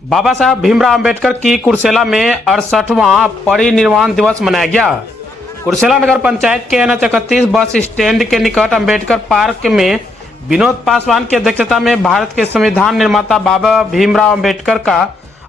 बाबा साहब भीमराव अंबेडकर की कुर्सेला में 68वां परिनिर्वाण दिवस मनाया गया। कुर्सेला नगर पंचायत के NH31 बस स्टैंड के निकट अंबेडकर पार्क में विनोद पासवान की अध्यक्षता में भारत के संविधान निर्माता बाबा भीमराव अंबेडकर का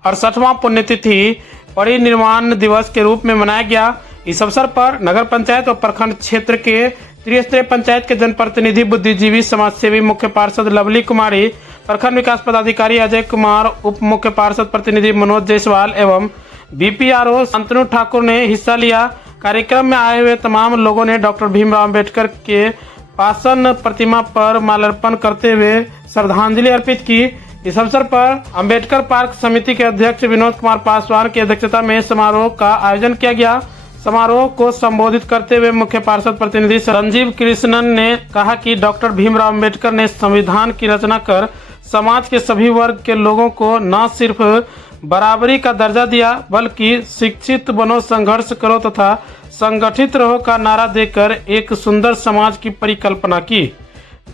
68वां पुण्यतिथि परिनिर्वाण दिवस के रूप में मनाया गया। इस अवसर पर नगर पंचायत और प्रखंड क्षेत्र के त्रिस्तरीय पंचायत के जनप्रतिनिधि, बुद्धिजीवी, समाजसेवी, मुख्य पार्षद लवली कुमारी, प्रखंड विकास पदाधिकारी अजय कुमार, उप मुख्य पार्षद प्रतिनिधि मनोज जायसवाल एवं BPRO शांतनु ठाकुर ने हिस्सा लिया। कार्यक्रम में आए हुए तमाम लोगों ने डॉक्टर भीमराव अंबेडकर के पाषाण प्रतिमा पर माल्यार्पण करते हुए श्रद्धांजलि अर्पित की। इस अवसर पर अंबेडकर पार्क समिति के अध्यक्ष विनोद कुमार पासवान की अध्यक्षता में समारोह का आयोजन किया गया। समारोह को संबोधित करते हुए मुख्य पार्षद प्रतिनिधि संजीव कृष्णन ने कहा कि डॉक्टर भीमराव अंबेडकर ने संविधान की रचना कर समाज के सभी वर्ग के लोगों को न सिर्फ बराबरी का दर्जा दिया, बल्कि शिक्षित बनो, संघर्ष करो तथा संगठित रहो का नारा देकर एक सुंदर समाज की परिकल्पना की,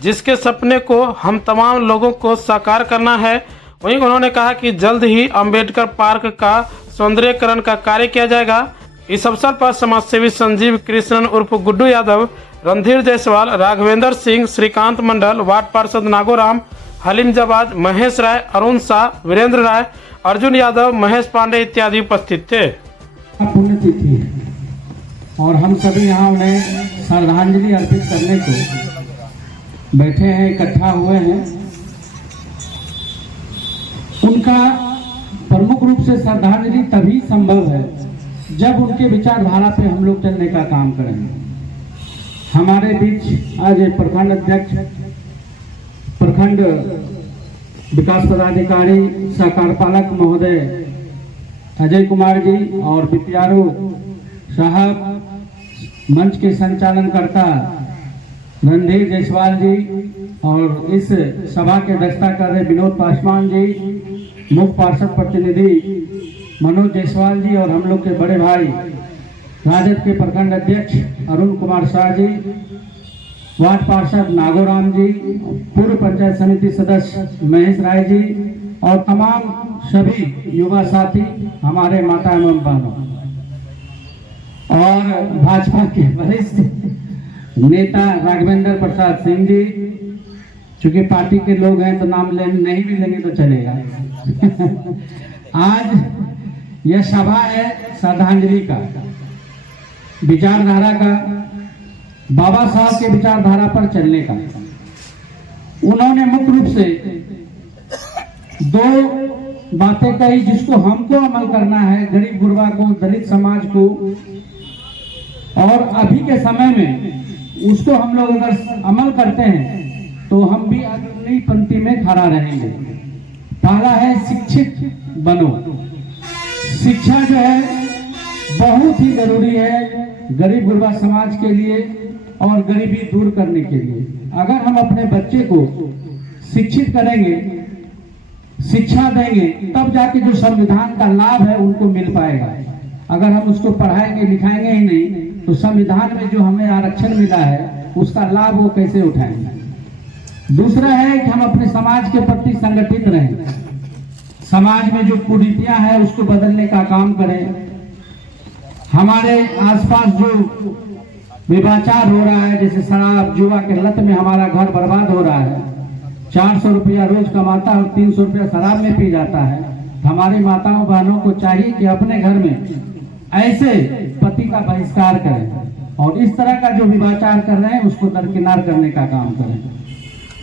जिसके सपने को हम तमाम लोगों को साकार करना है। वहीं उन्होंने कहा कि जल्द ही अंबेडकर पार्क का सौंदर्यीकरण का कार्य किया जाएगा। इस अवसर पर समाजसेवी संजीव कृष्णन उर्फ गुड्डू यादव, रणधीर जायसवाल, राघवेंद्र सिंह, श्रीकांत मंडल, वार्ड पार्षद नागोराम, हलीम जवाद, महेश राय, अरुण शाह, वीरेंद्र राय, अर्जुन यादव, महेश पांडे इत्यादि उपस्थित थे। पुण्यतिथि है और हम सभी यहाँ उन्हें श्रद्धांजलि अर्पित करने को बैठे हैं, इकट्ठा हुए हैं। उनका प्रमुख रूप से श्रद्धांजलि तभी संभव है जब उनके विचारधारा पे हम लोग चलने का काम करेंगे। हमारे बीच आज प्रखंड अध्यक्ष, प्रखंड विकास पदाधिकारी, सह कार्यपालक महोदय अजय कुमार जी और BPRO साहब, मंच के संचालनकर्ता रणधीर जायसवाल जी और इस सभा की अध्यक्षता कर रहे विनोद पासवान जी, मुख्य पार्षद प्रतिनिधि मनोज जायसवाल जी और हम लोग के बड़े भाई राजद के प्रखंड अध्यक्ष अरुण कुमार शाह जी, वार्ड पार्षद नागोराम जी, पूर्व पंचायत समिति सदस्य महेश राय जी और तमाम सभी युवा साथी, हमारे माता एवं बहनों और भाजपा के वरिष्ठ नेता राघवेंद्र प्रसाद सिंह जी, चूंकि पार्टी के लोग हैं तो नाम नहीं भी लेंगे तो चलेगा। आज यह सभा है श्रद्धांजलि का, विचारधारा का, बाबा साहब के विचारधारा पर चलने का। उन्होंने मुख्य रूप से दो बातें कही जिसको हमको अमल करना है, गरीब गुरबा को, दलित समाज को, और अभी के समय में उसको हम लोग अगर अमल करते हैं तो हम भी अग्रणी पंक्ति में खड़ा रहेंगे। पहला है शिक्षित बनो। शिक्षा जो है बहुत ही जरूरी है गरीब गुरबा समाज के लिए और गरीबी दूर करने के लिए। अगर हम अपने बच्चे को शिक्षित करेंगे, शिक्षा देंगे, तब जाके जो संविधान का लाभ है उनको मिल पाएगा। अगर हम उसको पढ़ाएंगे लिखाएंगे ही नहीं तो संविधान में जो हमें आरक्षण मिला है उसका लाभ वो कैसे उठाएंगे। दूसरा है कि हम अपने समाज के प्रति संगठित रहें, समाज में जो कुरीतियां हैं उसको बदलने का काम करें। हमारे आसपास जो विवाचार हो रहा है, जैसे शराब जुआ के लत में हमारा घर बर्बाद हो रहा है, 400 रुपया रोज कमाता है और 300 रुपया शराब में पी जाता है। हमारी माताओं बहनों को चाहिए कि अपने घर में ऐसे पति का बहिष्कार करें और इस तरह का जो विवाचार कर रहे हैं उसको दरकिनार करने का काम करें।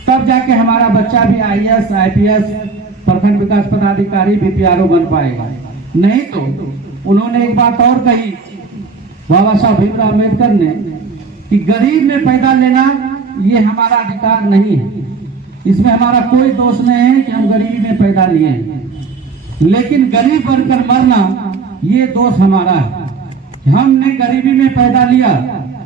तब जाके हमारा बच्चा भी IAS, IPS, प्रखंड विकास पदाधिकारी, BPRO बन पाएगा। नहीं तो उन्होंने एक बात और कही बाबा साहब भीमराव अम्बेडकर ने कि गरीब में पैदा लेना ये हमारा अधिकार नहीं है, इसमें हमारा कोई दोष नहीं है कि हम गरीबी में पैदा लिए हैं, लेकिन गरीब बनकर मरना ये दोष हमारा है। हमने गरीबी में पैदा लिया,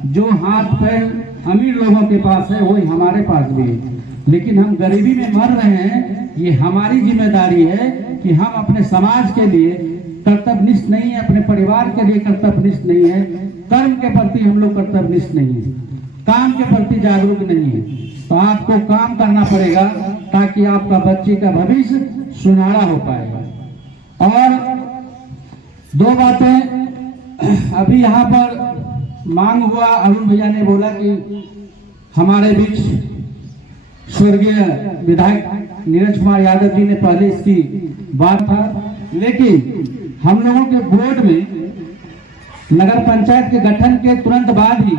जो हाथ पैर अमीर लोगों के पास है वही हमारे पास भी है, लेकिन हम गरीबी में मर रहे हैं। ये हमारी जिम्मेदारी है कि हम अपने समाज के लिए कर्तव्यनिष्ठ नहीं है, अपने परिवार के लिए कर्तव्यनिष्ठ नहीं है, कर्म के प्रति हम लोग कर्तव्यनिष्ठ नहीं है, काम के प्रति जागरूक नहीं है। तो आपको काम करना पड़ेगा ताकि आपका बच्चे का भविष्य सुनहरा हो पाएगा। दो बातें अभी यहाँ पर मांग हुआ। अरुण भैया ने बोला कि हमारे बीच स्वर्गीय विधायक नीरज कुमार यादव जी ने पहले इसकी बात था, लेकिन हम लोगों के बोर्ड में नगर पंचायत के गठन के तुरंत बाद ही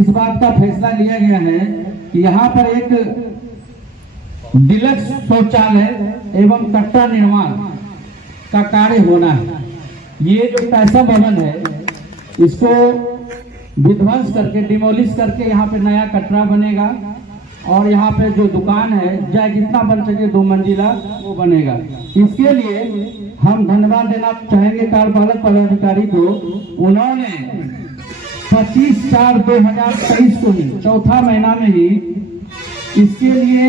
इस बात का फैसला लिया गया है कि यहाँ पर एक डिलक्स शौचालय एवं कट्टा निर्माण का कार्य होना है। ये जो पैसा भवन है इसको विध्वंस करके डिमोलिश करके यहाँ पे नया कटरा बनेगा और यहाँ पे जो दुकान है चाहे जितना बन सके 2 मंजिला वो बनेगा। इसके लिए हम धन्यवाद देना चाहेंगे कार्यपालक पदाधिकारी को। उन्होंने 25/4/2023 को ही चौथा महीना में ही इसके लिए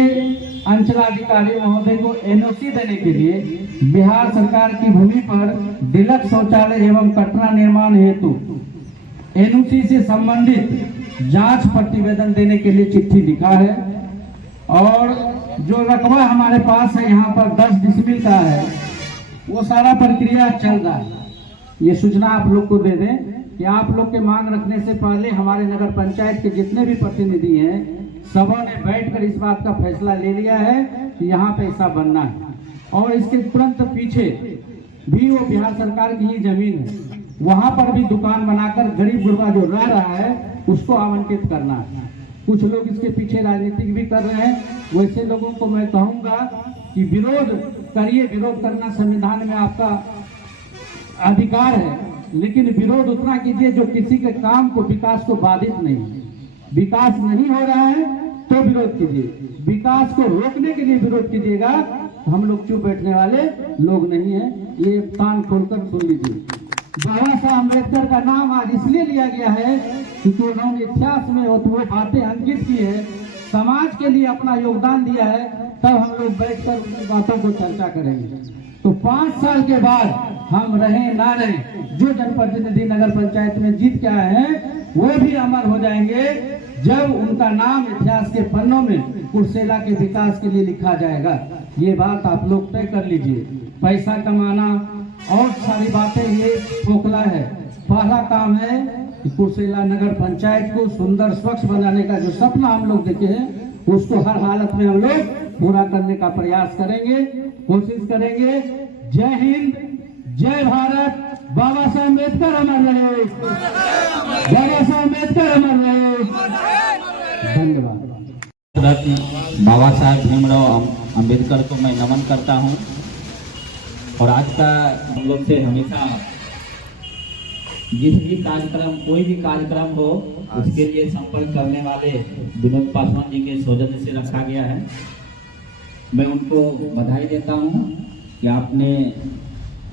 अंचलाधिकारी महोदय को एनओसी देने के लिए बिहार सरकार की भूमि पर डिलक्स शौचालय एवं कटरा निर्माण हेतु एनओसी से संबंधित जांच प्रतिवेदन देने के लिए चिट्ठी लिखा है। और जो रकबा हमारे पास है यहाँ पर 10 डिसमिल का है, वो सारा प्रक्रिया चल रहा है। ये सूचना आप लोग को दे दें कि आप लोग के मांग रखने से पहले हमारे नगर पंचायत के जितने भी प्रतिनिधि हैं सबों ने बैठकर इस बात का फैसला ले लिया है कि यहाँ पे ऐसा बनना है। और इसके तुरंत पीछे भी वो बिहार सरकार की ही जमीन है, वहां पर भी दुकान बनाकर गरीब गुरबा जो रह रहा है उसको आवंटित करना है। कुछ लोग इसके पीछे राजनीतिक भी कर रहे हैं। वैसे लोगों को मैं कहूंगा कि विरोध करिए, विरोध करना संविधान में आपका अधिकार है, लेकिन विरोध उतना कीजिए जो किसी के काम को, विकास को बाधित नहीं। विकास नहीं हो रहा है तो विरोध कीजिए, विकास को रोकने के लिए विरोध कीजिएगा। हम लोग चुप बैठने वाले लोग नहीं है। ये कान खोलकर सुन लीजिए। बाबा साहब अम्बेडकर का नाम आज इसलिए लिया गया है क्योंकि उन्होंने इतिहास में वो बातें अंकित की है, समाज के लिए अपना योगदान दिया है। तब हम लोग बैठकर उन बातों को चर्चा करेंगे। तो 5 साल के बाद हम रहे ना रहे, जो जनप्रतिनिधि नगर पंचायत में जीत के आए हैं वो भी अमर हो जाएंगे जब उनका नाम इतिहास के पन्नों में कुर्सेला के विकास के लिए लिखा जाएगा। ये बात आप लोग तय कर लीजिए। पैसा कमाना और सारी बातें ये खोखला है। पहला काम है कि कुर्सेला नगर पंचायत को सुंदर स्वच्छ बनाने का जो सपना हम लोग देखे हैं उसको हर हालत में हम लोग पूरा करने का प्रयास करेंगे, कोशिश करेंगे। जय हिंद, जय भारत। बाबा साहब अम्बेडकर अमर रहे, बाबा साहब अम्बेडकर अमर रहे। धन्यवाद। बाबा साहब भीमराव अम्बेडकर को मैं नमन करता हूं। और आज का हम लोग से हमेशा जिस भी कार्यक्रम, कोई भी कार्यक्रम हो उसके लिए संपर्क करने वाले विनोद पासवान जी के सौजन्य से रखा गया है। मैं उनको बधाई देता हूं कि आपने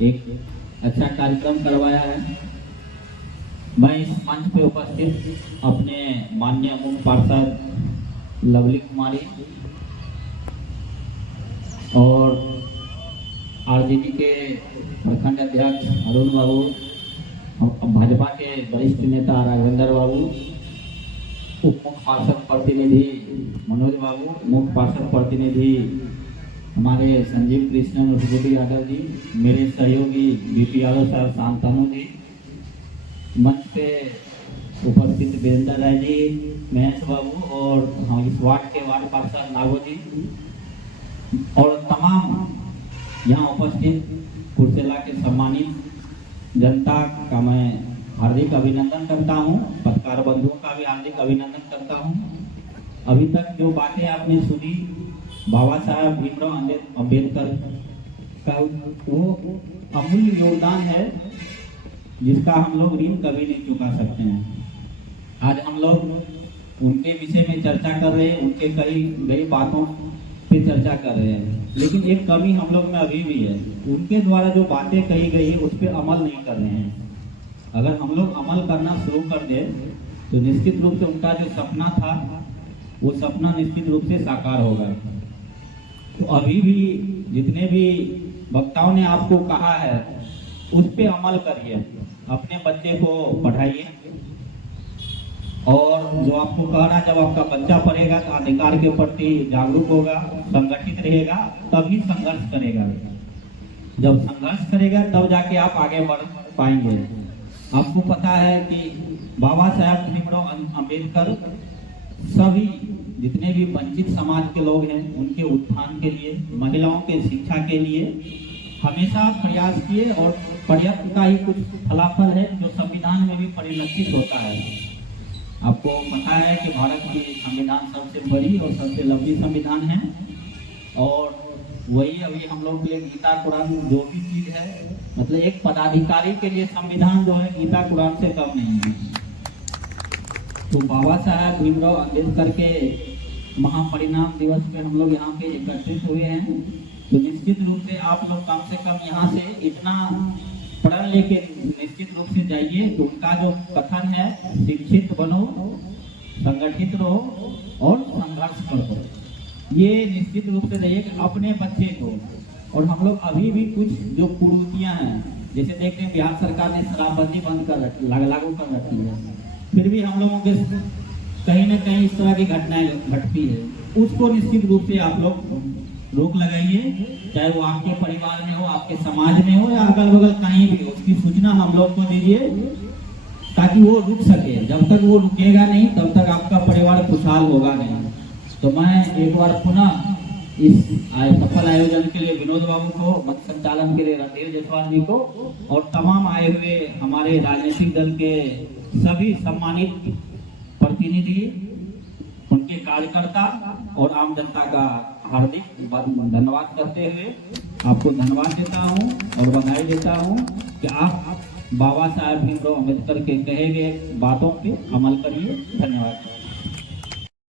एक अच्छा कार्यक्रम करवाया है। मैं इस मंच पे उपस्थित अपने माननीय मुख्य पार्षद लवली कुमारी और आरजेडी के प्रखंड अध्यक्ष अरुण बाबू, भाजपा के वरिष्ठ नेता राघवेंद्र बाबू, उप मुख्य पार्षद प्रतिनिधि मनोज बाबू, मुख्य पार्षद प्रतिनिधि हमारे संजीव कृष्ण रघुपति यादव जी, मेरे सहयोगी बीपी यादव साहब, शांतनु जी, मंच पे उपस्थित वीरेंद्र राय जी, महेश बाबू और इस वार्ड के वार्ड पार्षद नागो जी और तमाम यहाँ उपस्थित कुर्सेला के सम्मानित जनता का मैं हार्दिक अभिनंदन करता हूँ। पत्रकार बंधुओं का भी हार्दिक अभिनंदन करता हूँ। अभी तक जो बातें आपने सुनी बाबा साहब भीमराव अम्बेडकर का, वो अमूल्य योगदान है जिसका हम लोग ऋण कभी नहीं चुका सकते हैं। आज हम लोग उनके विषय में चर्चा कर रहे हैं, उनके कई गई बातों पे चर्चा कर रहे हैं, लेकिन एक कमी हम लोग में अभी भी है। उनके द्वारा जो बातें कही गई उस पर अमल नहीं कर रहे हैं। अगर हम लोग अमल करना शुरू कर दें तो निश्चित रूप से उनका जो सपना था वो सपना निश्चित रूप से साकार होगा। तो अभी भी जितने भी वक्ताओं ने आपको कहा है उस पे अमल करिए, अपने बच्चे को पढ़ाइए। और जो आपको कह रहा है, जब आपका बच्चा पढ़ेगा तो अधिकार के प्रति जागरूक होगा, संगठित रहेगा, तभी संघर्ष करेगा। जब संघर्ष करेगा तब जाके आप आगे बढ़ पाएंगे। आपको पता है कि बाबा साहब भीमराव अंबेडकर सभी जितने भी वंचित समाज के लोग हैं उनके उत्थान के लिए, महिलाओं के शिक्षा के लिए हमेशा प्रयास किए और प्रयत्न का ही कुछ फलाफल है जो संविधान में भी परिलक्षित होता है। आपको पता है कि भारत की संविधान सबसे बड़ी और सबसे लंबी संविधान है और वही अभी हम लोग के लिए गीता कुरान जो भी चीज है, मतलब एक पदाधिकारी के लिए संविधान जो है गीता कुरान से कम नहीं है। तो बाबा साहब भीमराव अंबेडकर के महापरिनिर्वाण दिवस पे हम लोग यहाँ पे एकत्रित हुए हैं। तो निश्चित रूप से आप लोग कम से कम यहाँ से इतना प्रण लेके निश्चित रूप से जाइए कि उनका जो कथन है, शिक्षित बनो, संगठित रहो और संघर्ष करो, ये निश्चित रूप से जाइए कि अपने बच्चे को। और हम लोग अभी भी कुछ जो कुरीतियां हैं, जैसे देखते हैं बिहार सरकार ने शराबबंदी बंद कर रखी, लागू कर रखी है, फिर भी हम लोगों के कहीं ना कहीं इस तरह की घटनाएं घटती है। उसको निश्चित रूप से आप लोग रोक लगाइए, चाहे वो आपके परिवार में हो, आपके समाज में हो या अगल बगल कहीं भी हो, उसकी सूचना हम लोग को दीजिए ताकि वो रुक सके। जब तक वो रुकेगा नहीं तब तक आपका परिवार खुशहाल होगा नहीं। तो मैं एक बार पुनः इस सफल आयोजन के लिए विनोद बाबू को, मंच संचालन के लिए रणधीर जायसवाल जी को और तमाम आए हुए हमारे राजनीतिक दल के सभी सम्मानित प्रतिनिधि, उनके कार्यकर्ता और आम जनता का हार्दिक धन्यवाद करते हुए आपको धन्यवाद देता हूं और बधाई देता हूं कि आप बाबा साहब भीमराव अम्बेडकर के कहे गए बातों पे अमल करिए। धन्यवाद।